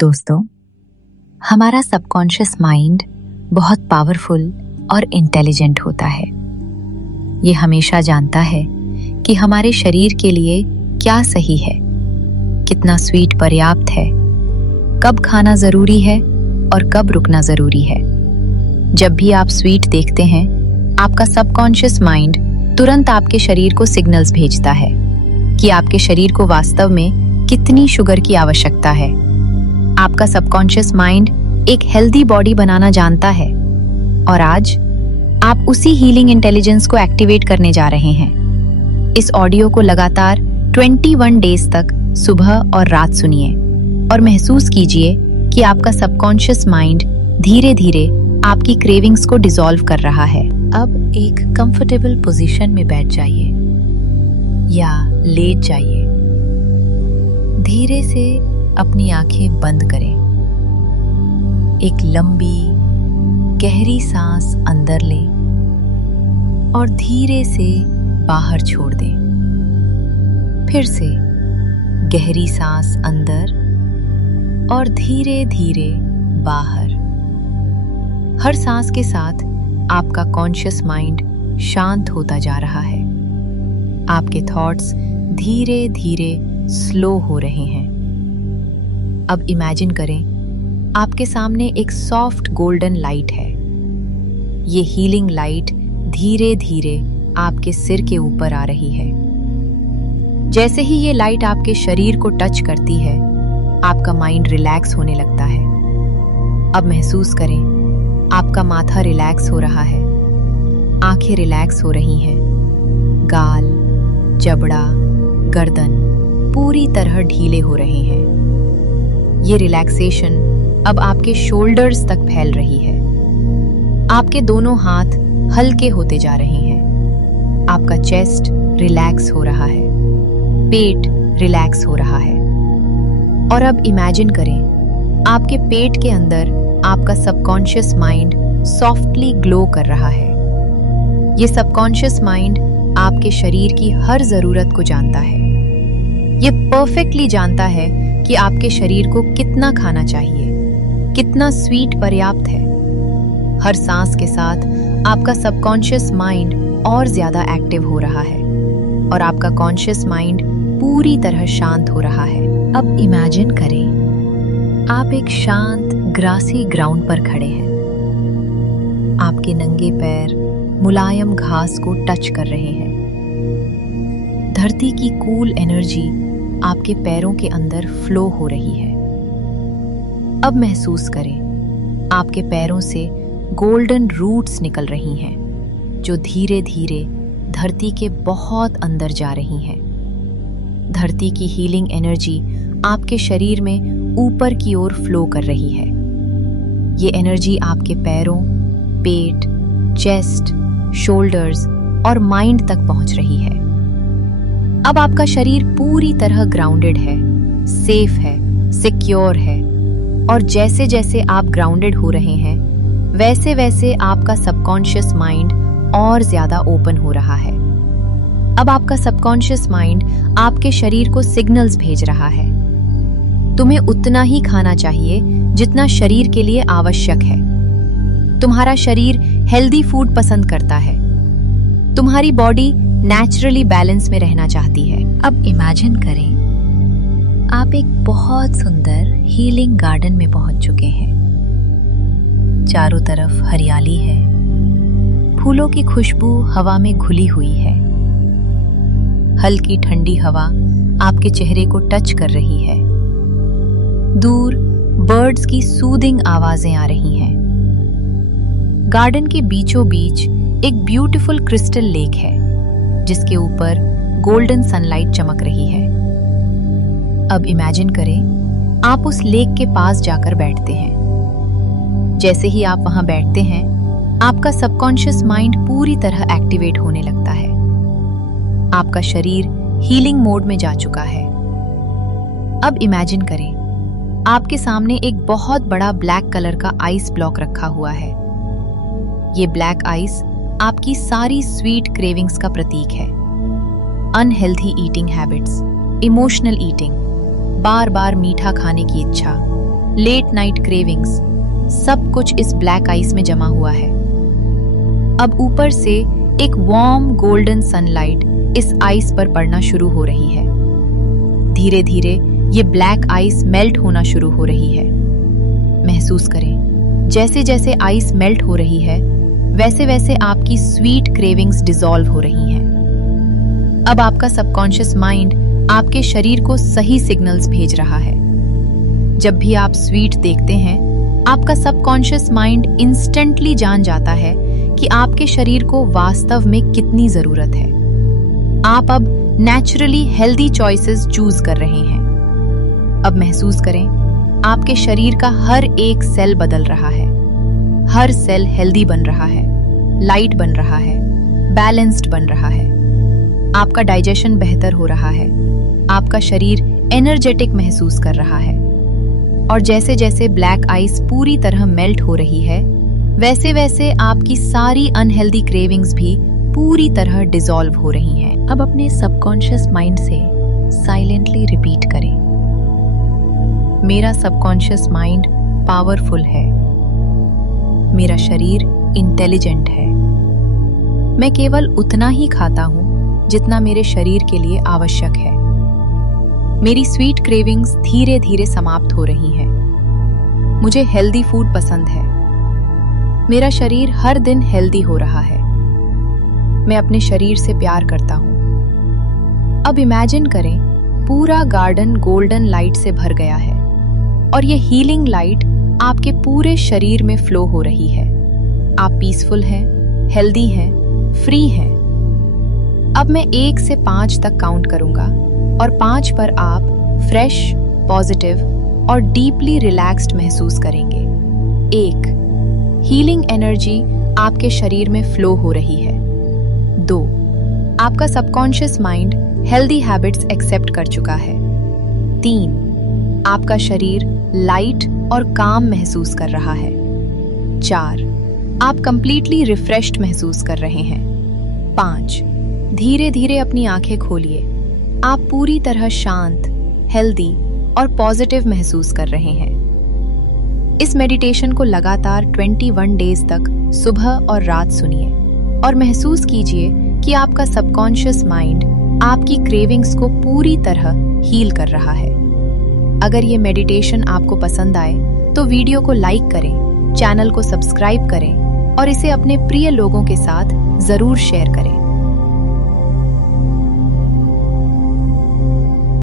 दोस्तों, हमारा subconscious mind बहुत पावरफुल और इंटेलिजेंट होता है। ये हमेशा जानता है कि हमारे शरीर के लिए क्या सही है, कितना स्वीट पर्याप्त है, कब खाना जरूरी है और कब रुकना जरूरी है। जब भी आप स्वीट देखते हैं, आपका सबकॉन्शियस माइंड तुरंत आपके शरीर को सिग्नल्स भेजता है कि आपके शरीर को वास्तव में कितनी शुगर की आवश्यकता है। आपका सबकॉन्शियस माइंड एक हेल्दी बॉडी बनाना जानता है और आज आप उसी हीलिंग इंटेलिजेंस को एक्टिवेट करने जा रहे हैं। इस ऑडियो को लगातार 21 डेज तक सुबह और रात सुनिए और महसूस कीजिए कि आपका सबकॉन्शियस माइंड धीरे धीरे आपकी क्रेविंग्स को डिसॉल्व कर रहा है। अब एक कंफर्टेबल पोजीशन में बैठ जाइए या लेट जाइए। धीरे से अपनी आंखें बंद करें। एक लंबी गहरी सांस अंदर लें और धीरे से बाहर छोड़ दें। फिर से गहरी सांस अंदर और धीरे धीरे बाहर। हर सांस के साथ आपका कॉन्शियस माइंड शांत होता जा रहा है। आपके थॉट्स धीरे धीरे स्लो हो रहे हैं। अब इमेजिन करें, आपके सामने एक सॉफ्ट गोल्डन लाइट है। ये हीलिंग लाइट धीरे धीरे आपके सिर के ऊपर आ रही है। जैसे ही ये लाइट आपके शरीर को टच करती है, आपका माइंड रिलैक्स होने लगता है। अब महसूस करें, आपका माथा रिलैक्स हो रहा है, आंखें रिलैक्स हो रही हैं, गाल, जबड़ा, गर्दन पूरी तरह ढीले हो रहे हैं। ये रिलैक्सेशन अब आपके शोल्डर्स तक फैल रही है। आपके दोनों हाथ हल्के होते जा रहे हैं। आपका चेस्ट रिलैक्स हो रहा है, पेट रिलैक्स हो रहा है। और अब इमेजिन करें, आपके पेट के अंदर आपका सबकॉन्शियस माइंड सॉफ्टली ग्लो कर रहा है। ये सबकॉन्शियस माइंड आपके शरीर की हर जरूरत को जानता है। ये परफेक्टली जानता है कि आपके शरीर को कितना खाना चाहिए, कितना स्वीट पर्याप्त है। हर सांस के साथ आपका सबकॉन्शियस माइंड और ज्यादा एक्टिव हो रहा है और आपका कॉन्शियस माइंड पूरी तरह शांत हो रहा है। अब इमेजिन करें, आप एक शांत ग्रासी ग्राउंड पर खड़े हैं। आपके नंगे पैर मुलायम घास को टच कर रहे हैं। धरती की कूल एनर्जी आपके पैरों के अंदर फ्लो हो रही है। अब महसूस करें, आपके पैरों से गोल्डन रूट्स निकल रही हैं, जो धीरे धीरे धरती के बहुत अंदर जा रही हैं। धरती की हीलिंग एनर्जी आपके शरीर में ऊपर की ओर फ्लो कर रही है। ये एनर्जी आपके पैरों, पेट, चेस्ट, शोल्डर्स और माइंड तक पहुंच रही है। अब आपका शरीर पूरी तरह ग्राउंडेड है, सेफ है, सिक्योर है। और जैसे जैसे आप ग्राउंडेड हो रहे हैं, वैसे वैसे आपका सबकॉन्शियस माइंड और ज्यादा ओपन हो रहा है। अब आपका सबकॉन्शियस माइंड आपके शरीर को सिग्नल्स भेज रहा है। तुम्हें उतना ही खाना चाहिए जितना शरीर के लिए आवश्यक है। तुम्हारा शरीर हेल्दी फूड पसंद करता है। तुम्हारी बॉडी नेचुरली बैलेंस में रहना चाहती है। अब इमेजिन करें, आप एक बहुत सुंदर हीलिंग गार्डन में पहुंच चुके हैं। चारों तरफ हरियाली है, फूलों की खुशबू हवा में घुली हुई है। हल्की ठंडी हवा आपके चेहरे को टच कर रही है। दूर बर्ड्स की सूदिंग आवाजें आ रही हैं। गार्डन के बीचों बीच एक ब्यूटीफुल क्रिस्टल लेक है, जिसके ऊपर गोल्डन सनलाइट चमक रही है। अब इमेजिन करें, आप उस लेक के पास जाकर बैठते हैं। जैसे ही आप वहां बैठते हैं, आपका सबकॉन्शियस माइंड पूरी तरह एक्टिवेट होने लगता है। आपका शरीर हीलिंग मोड में जा चुका है। अब इमेजिन करें, आपके सामने एक बहुत बड़ा ब्लैक कलर का आइस ब्लॉक रखा हुआ है। ये ब्लैक आइस आपकी सारी स्वीट क्रेविंग्स का प्रतीक है। Unhealthy eating habits, emotional eating, बार बार मीठा खाने की इच्छा, लेट नाइट क्रेविंग्स, सब कुछ इस ब्लैक आइस में जमा हुआ है। अब ऊपर से एक वार्म गोल्डन सनलाइट इस आइस पर पड़ना शुरू हो रही है। धीरे धीरे ये ब्लैक आइस मेल्ट होना शुरू हो रही है। महसूस करें, जैसे जैसे आइस मेल्ट हो रही है वैसे वैसे आपकी स्वीट क्रेविंग्स डिसॉल्व हो रही हैं। अब आपका सबकॉन्शियस माइंड आपके शरीर को सही सिग्नल्स भेज रहा है। जब भी आप स्वीट देखते हैं, आपका सबकॉन्शियस माइंड इंस्टेंटली जान जाता है कि आपके शरीर को वास्तव में कितनी जरूरत है। आप अब नेचुरली हेल्दी चॉइसेस चूज कर रहे हैं। अब महसूस करें, आपके शरीर का हर एक सेल बदल रहा है। हर सेल हेल्दी बन रहा है, लाइट बन रहा है, बैलेंस्ड बन रहा है। आपका डाइजेशन बेहतर हो रहा है, आपका शरीर एनर्जेटिक महसूस कर रहा है। और जैसे जैसे ब्लैक आइस पूरी तरह मेल्ट हो रही है, वैसे वैसे आपकी सारी अनहेल्दी क्रेविंग्स भी पूरी तरह डिसॉल्व हो रही हैं। अब अपने सबकॉन्शियस माइंड से साइलेंटली रिपीट करें, मेरा सबकॉन्शियस माइंड पावरफुल है, मेरा शरीर इंटेलिजेंट है, मैं केवल उतना ही खाता हूं जितना मेरे शरीर के लिए आवश्यक है। मेरी स्वीट क्रेविंग्स धीरे धीरे समाप्त हो रही हैं। मुझे हेल्दी फूड पसंद है, मेरा शरीर हर दिन हेल्दी हो रहा है। मैं अपने शरीर से प्यार करता हूं। अब इमेजिन करें, पूरा गार्डन गोल्डन लाइट से भर गया है और ये हीलिंग लाइट आपके पूरे शरीर में फ्लो हो रही है। आप पीसफुल हैं, हेल्दी हैं, फ्री हैं। अब मैं 1 से 5 तक काउंट करूंगा और 5 पर आप फ्रेश, पॉजिटिव और डीपली रिलैक्स्ड महसूस करेंगे। 1, हीलिंग एनर्जी आपके शरीर में फ्लो हो रही है। 2, आपका subconscious mind healthy habits accept कर चुका है। 3, आपका शरीर लाइट और काम महसूस कर रहा है। 4, आप कंप्लीटली रिफ्रेश्ड महसूस कर रहे हैं। 5, धीरे धीरे अपनी आंखें खोलिए। आप पूरी तरह शांत, हेल्दी और पॉजिटिव महसूस कर रहे हैं। इस मेडिटेशन को लगातार 21 डेज तक सुबह और रात सुनिए और महसूस कीजिए कि आपका सबकॉन्शियस माइंड आपकी क्रेविंग्स को पूरी तरह हील कर रहा है। अगर ये मेडिटेशन आपको पसंद आए तो वीडियो को लाइक करें, चैनल को सब्सक्राइब करें और इसे अपने प्रिय लोगों के साथ जरूर शेयर करें।